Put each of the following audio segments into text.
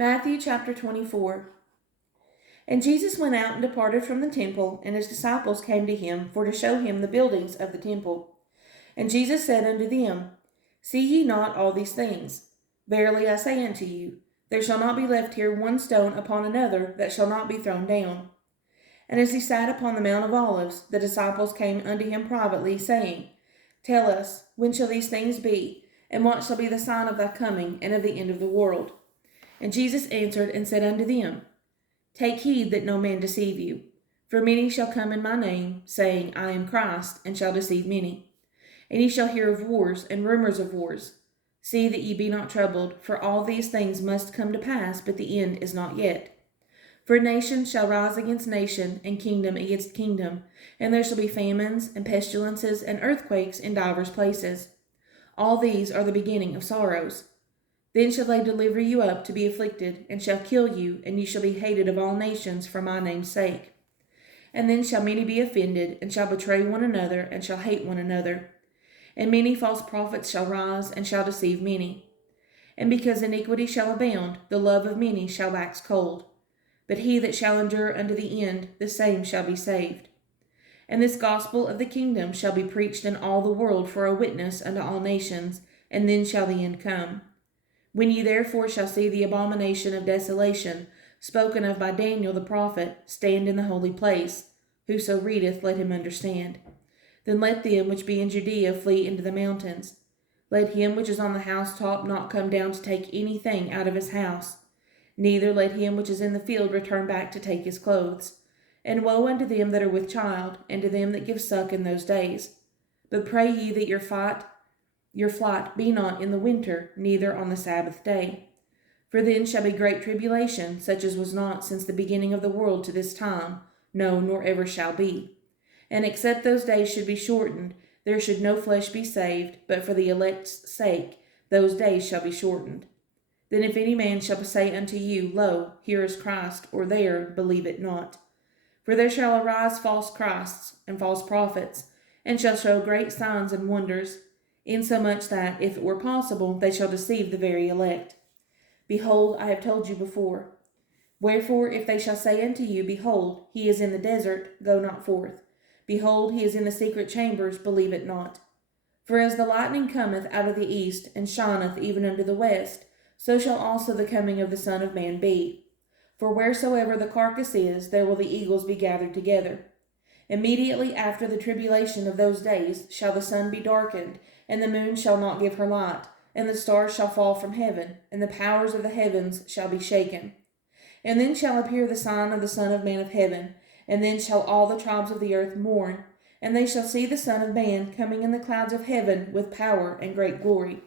Matthew chapter 24. And Jesus went out and departed from the temple, and his disciples came to him for to show him the buildings of the temple. And Jesus said unto them, See ye not all these things? Verily I say unto you, there shall not be left here one stone upon another that shall not be thrown down. And as he sat upon the Mount of Olives, the disciples came unto him privately, saying, Tell us, when shall these things be? And what shall be the sign of thy coming and of the end of the world? And Jesus answered and said unto them, Take heed that no man deceive you. For many shall come in my name, saying, I am Christ, and shall deceive many. And ye shall hear of wars and rumors of wars. See that ye be not troubled, for all these things must come to pass, but the end is not yet. For nation shall rise against nation, and kingdom against kingdom, and there shall be famines, and pestilences, and earthquakes in divers places. All these are the beginning of sorrows. Then shall they deliver you up to be afflicted, and shall kill you, and ye shall be hated of all nations for my name's sake. And then shall many be offended, and shall betray one another, and shall hate one another. And many false prophets shall rise, and shall deceive many. And because iniquity shall abound, the love of many shall wax cold. But he that shall endure unto the end, the same shall be saved. And this gospel of the kingdom shall be preached in all the world for a witness unto all nations, and then shall the end come. When ye therefore shall see the abomination of desolation, spoken of by Daniel the prophet, stand in the holy place, whoso readeth, let him understand. Then let them which be in Judea flee into the mountains. Let him which is on the housetop not come down to take anything out of his house. Neither let him which is in the field return back to take his clothes. And woe unto them that are with child, and to them that give suck in those days. But pray ye that your flight be not in the winter, neither on the Sabbath day. For then shall be great tribulation, such as was not since the beginning of the world to this time, no, nor ever shall be. And except those days should be shortened, there should no flesh be saved, but for the elect's sake those days shall be shortened. Then if any man shall say unto you, Lo, here is Christ, or there, believe it not. For there shall arise false Christs and false prophets, and shall show great signs and wonders, insomuch that, if it were possible, they shall deceive the very elect. Behold, I have told you before. Wherefore, if they shall say unto you, Behold, he is in the desert, go not forth. Behold, he is in the secret chambers, believe it not. For as the lightning cometh out of the east, and shineth even unto the west, so shall also the coming of the Son of Man be. For wheresoever the carcass is, there will the eagles be gathered together. Immediately after the tribulation of those days shall the sun be darkened, and the moon shall not give her light, and the stars shall fall from heaven, and the powers of the heavens shall be shaken. And then shall appear the sign of the Son of Man of heaven, and then shall all the tribes of the earth mourn, and they shall see the Son of Man coming in the clouds of heaven with power and great glory.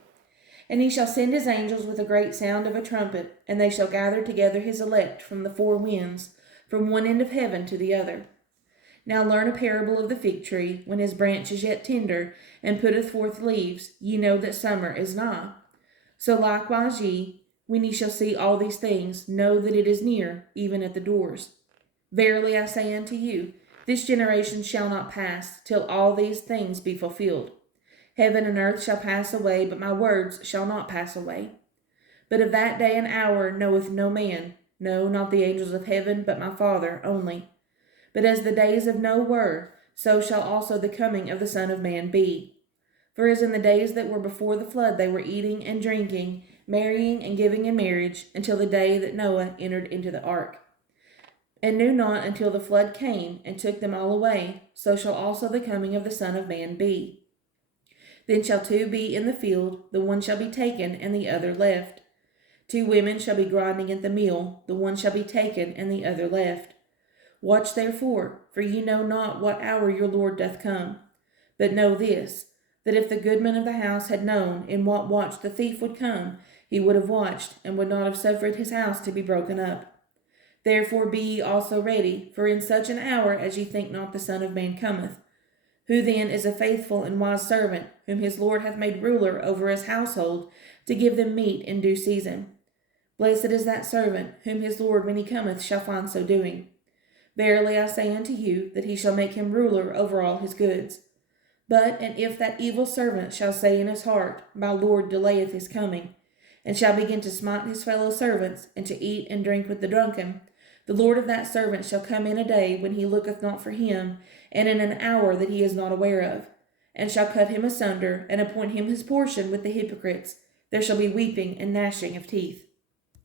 And he shall send his angels with a great sound of a trumpet, and they shall gather together his elect from the four winds, from one end of heaven to the other. Now learn a parable of the fig tree, when his branch is yet tender, and putteth forth leaves, ye know that summer is nigh. So likewise ye, when ye shall see all these things, know that it is near, even at the doors. Verily I say unto you, this generation shall not pass, till all these things be fulfilled. Heaven and earth shall pass away, but my words shall not pass away. But of that day and hour knoweth no man, no, not the angels of heaven, but my Father only. But as the days of Noah were, so shall also the coming of the Son of Man be. For as in the days that were before the flood they were eating and drinking, marrying and giving in marriage, until the day that Noah entered into the ark, and knew not until the flood came and took them all away, so shall also the coming of the Son of Man be. Then shall two be in the field, the one shall be taken, and the other left. 2 women shall be grinding at the mill, the one shall be taken, and the other left. Watch therefore, for ye know not what hour your Lord doth come. But know this, that if the goodman of the house had known in what watch the thief would come, he would have watched, and would not have suffered his house to be broken up. Therefore be ye also ready, for in such an hour as ye think not the Son of Man cometh. Who then is a faithful and wise servant, whom his Lord hath made ruler over his household, to give them meat in due season? Blessed is that servant, whom his Lord when he cometh shall find so doing. Verily I say unto you, that he shall make him ruler over all his goods. But, and if that evil servant shall say in his heart, My Lord delayeth his coming, and shall begin to smite his fellow servants, and to eat and drink with the drunken, the Lord of that servant shall come in a day when he looketh not for him, and in an hour that he is not aware of, and shall cut him asunder, and appoint him his portion with the hypocrites. There shall be weeping and gnashing of teeth.